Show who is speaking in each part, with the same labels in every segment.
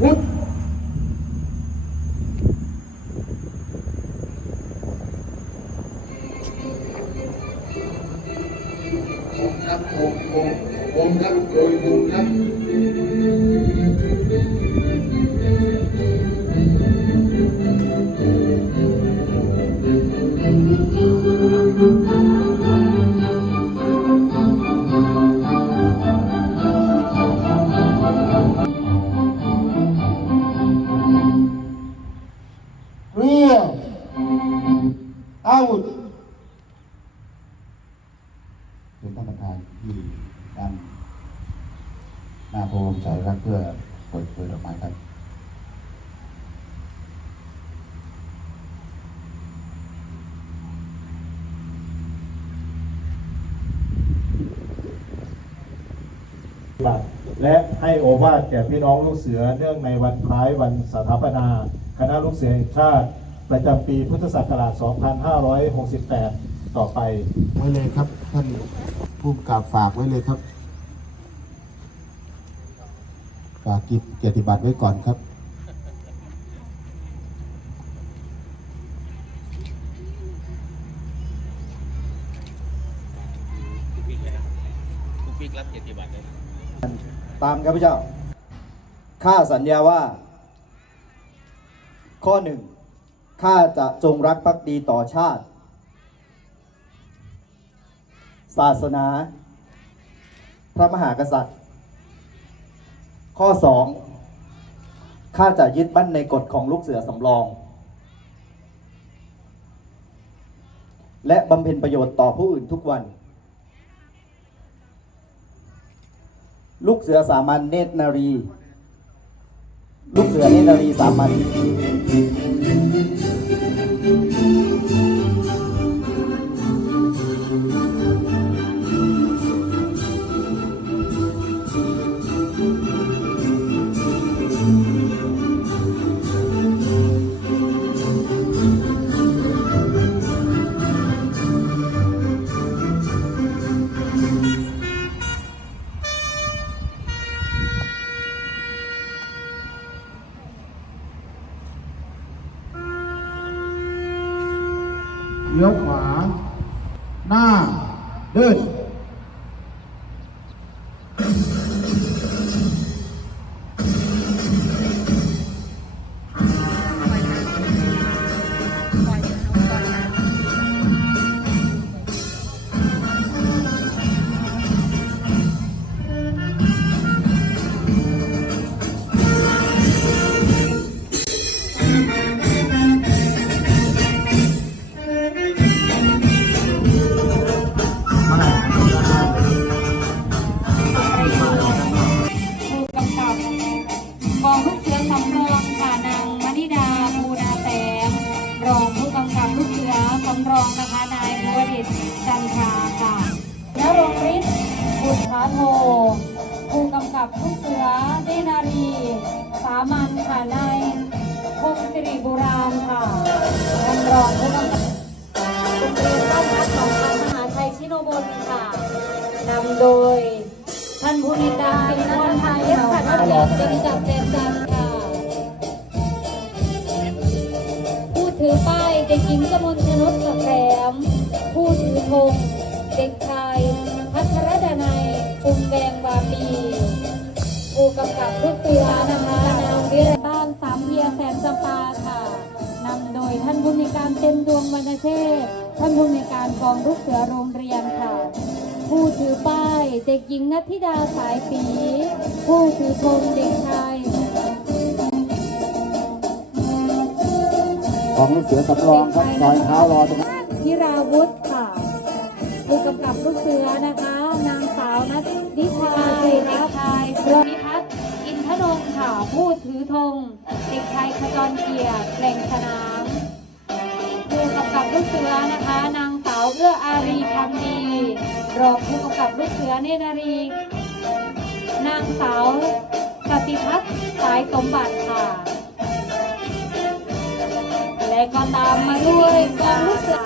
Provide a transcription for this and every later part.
Speaker 1: พุ
Speaker 2: น้าพรมสายรักเพื่อเปิดเผยดอกไม้ครับ
Speaker 3: บัตรและให้โอวาทแก่พี่น้องลูกเสือเนื่องในวันคล้ายวันสถาปนา คณะลูกเสือแห่งชาติ ประจำปีพุทธศักราช 2568 ต่อไป
Speaker 2: ไว้เลยครับ ท่านผู้กำกับฝากไว้เลยครับ ฝากกิจเกียรติบัตรไว้ก่อนครับ
Speaker 4: ทุกปีรับเกียรติบัตรเลย
Speaker 5: ตามครับพระเจ้า ข้าสัญญาว่า ข้อหนึ่ง ข้าจะจงรักภักดีต่อชาติ ศาสนา พระมหากษัตริย์ ข้อสองข้าจะยึดมั่นในกฎของลูกเสือสำรอง และบำเพ็ญประโยชน์ต่อผู้อื่นทุกวัน ลูกเสือสามัญเนตรนารี ลูกเสือเนตรนารีสามัญ
Speaker 1: เลี้ยวขวา หน้า เดิน
Speaker 6: บุตรพาโทผู้กำกับลูกเสือเนนารี สามัญค่ะนายพงศิริบุราณค่ะท่านรองผู้กำกับโรงเรียนบ้านพักของทางมหาชัยชิโนบนค่ะนำโดย ท่านผู้นิกาสิริวัฒน์ไทยค่ะท่านรองจะจับแจมจันค่ะผู้ถือป้ายเด็กหญิงกมลชนกกับแถมผู้ถือธงเด็กชาย ชุมแดงวาปีผู้กำกับลูกเสือนะคะนางวิรบ้านสามเพียแสนจำปาค่ะนำโดยท่านผู้ในการเต็มดวงวรรณเชษท่านผู้ในการกองลูกเสือโรงเรียนค่ะ ผู้ถือป้ายเด็กหญิงนัทธิดาสายสีผู้ถือธงเด็กชาย
Speaker 2: ของลูกเสือสำรองครับซอยเท้ารอตรงนี้
Speaker 6: พิราวุธค่ะผู้กำกับลูกเสือนะคะ นางสาวนัทนิชาเด็กชายเรือนิพัฒน์อินทนงค่ะผู้ถือธงเด็กชายขจรเกียรติแหล่งสนามผู้กำกับลูกเสือนะคะ นางสาวเอื้ออารีคำดีรองผู้กำกับลูกเสือเนตรนารี นางสาวสติพัฒน์สายสมบัติค่ะและก็ตามมาด้วยกองลูกเสือ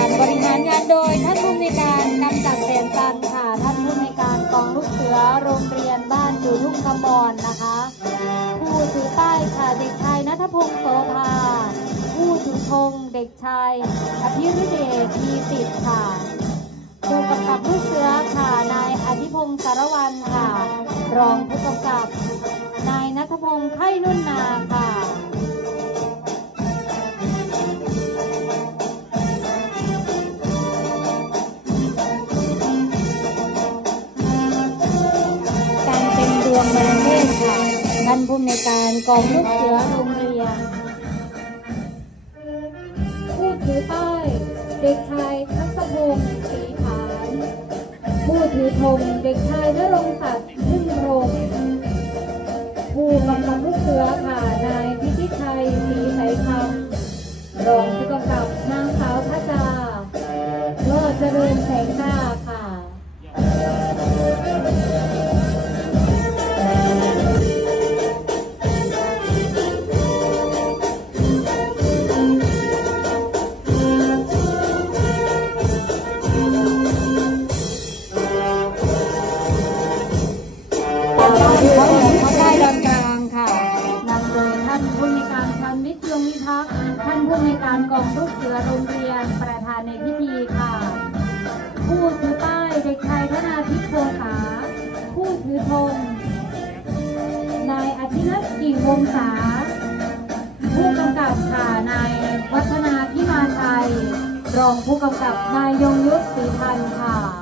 Speaker 6: การบริหารงานโดยท่านผู้ในการกำจัดแสนจันทร์ค่ะท่านผู้ในการกองลูกเสือโรงเรียนบ้านดูทุ่งคำบอนนะคะ ผู้ถือป้ายค่ะเด็กชายนัทพงศ์โสภาผู้ถือธงเด็กชายอภิรุเดชมีสิทธิ์ค่ะผู้กำกับลูกเสือค่ะนายอธิพงศ์สารวันค่ะ รองผู้กำกับ นายนัทพงศ์ไข่นุ่นนาค่ะานผู้ในวยการกองลูกเสือโรงเรียนผู้ถือป้ายเด็กชายทัศพงศ์ศรีฐานผู้ถือธงเด็กชายนรงศักดิ์พึ่งรงผู้กำกับลูกเสือค่ะนายพิชิตชัยศรีสายคำรองผู้กำกับนางสาวพัชดาโลดเจริญแสง วยการกองลูกเสือโรงเรียนประธานในพิธีค่ะ ผู้ถือป้ายเด็กชายธนาทิพย์โพขา ผู้ถือธงนายอธินัทกิ่งวงศาผู้กำกับค่ะนายวัฒนาพิมาชัย รองผู้กำกับนายยงยุทธศรีพันธ์ค่ะ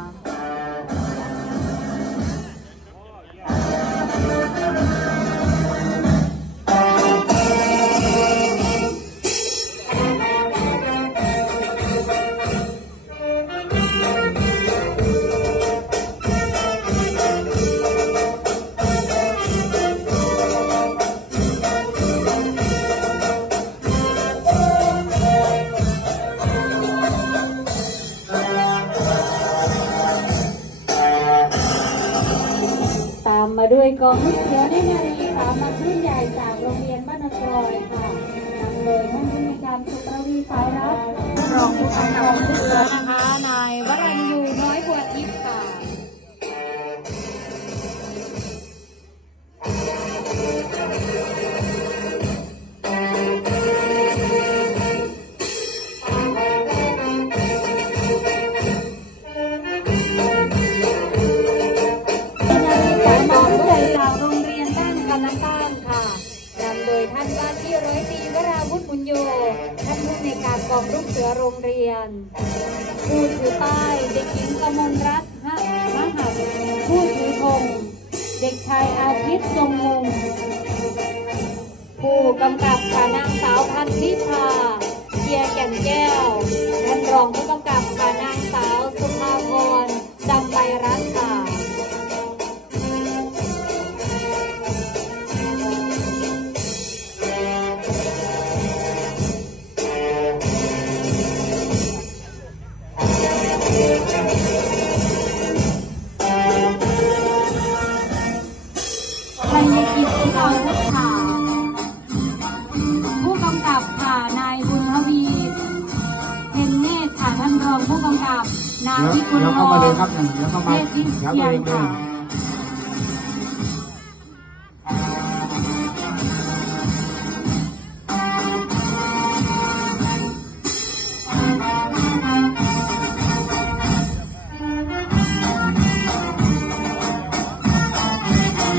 Speaker 6: กองลูกเสือได้มาในสามัญรุ่นใหญ่จากโรงเรียนบ้านนกรอยค่ะนำโดยท่านผู้มีการสุประวีสายรัตรองผู้การกองลูกเสือนะคะ นายวรัญยูน้อยบัวทิพย์ ร้อยตรีวราวุฒิบุญโย ท่านผู้ในการกองลูกเสือโรงเรียน ผู้ถือป้ายเด็กหญิงกมลรัตน์มหัดผู้ถือธงเด็กชายอาทิตย์จงมุงผู้กำกับค่ะนางสาวพันธิพาเทียแก่นแก้ว ท่านรองผู้กำกับค่ะนางสาวสุภาพรายวิกุล
Speaker 1: เดี๋ยวเข้า
Speaker 6: อ
Speaker 1: มาเลยครับเดี๋ยวเข้ามา
Speaker 6: พวิ
Speaker 1: เดี๋ยว
Speaker 6: เชี
Speaker 1: ตั
Speaker 6: ยว
Speaker 1: เองเล
Speaker 6: ค่ะ
Speaker 1: ย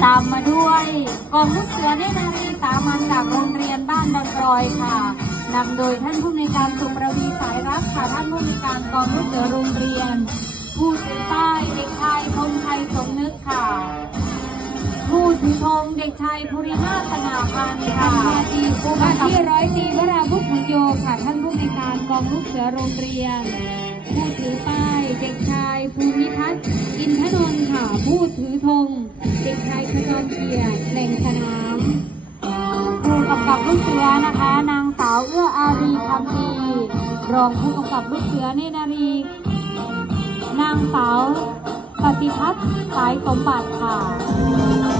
Speaker 6: ตามมาด้วยกองลูกเสือเนนารีสามัญจากโรงเรียนบ้านดอนรอยค่ะ นำโดยท่านผู้ในการสุประวีสายรักค่ะท่านผู้ในการกองลูกเสือโรงเรียน ผู้ถือป้ายเด็กชายพงชัยสมนึกค่ะ ผู้ถือธงเด็กชายภูริมาศสง่าพันธ์ค่ะที่ผู้บัญที่ร้อยตีวราวุฒิบุญโยค่ะ ท่านผู้ในการกองลูกเสือโรงเรียน ผู้ถือป้ายเด็กชายภูมิพัฒน์อินทนนท์ค่ะ ผู้ถือธงเด็กชายขจรเกียรติแหล่งสนาม กำกับลูกเสือนะคะ นางสาวเอื้ออารีคำดีรองผู้กำกับลูกเสือเนนารี นางสาวปฏิพัฒน์สายสมบัติค่ะ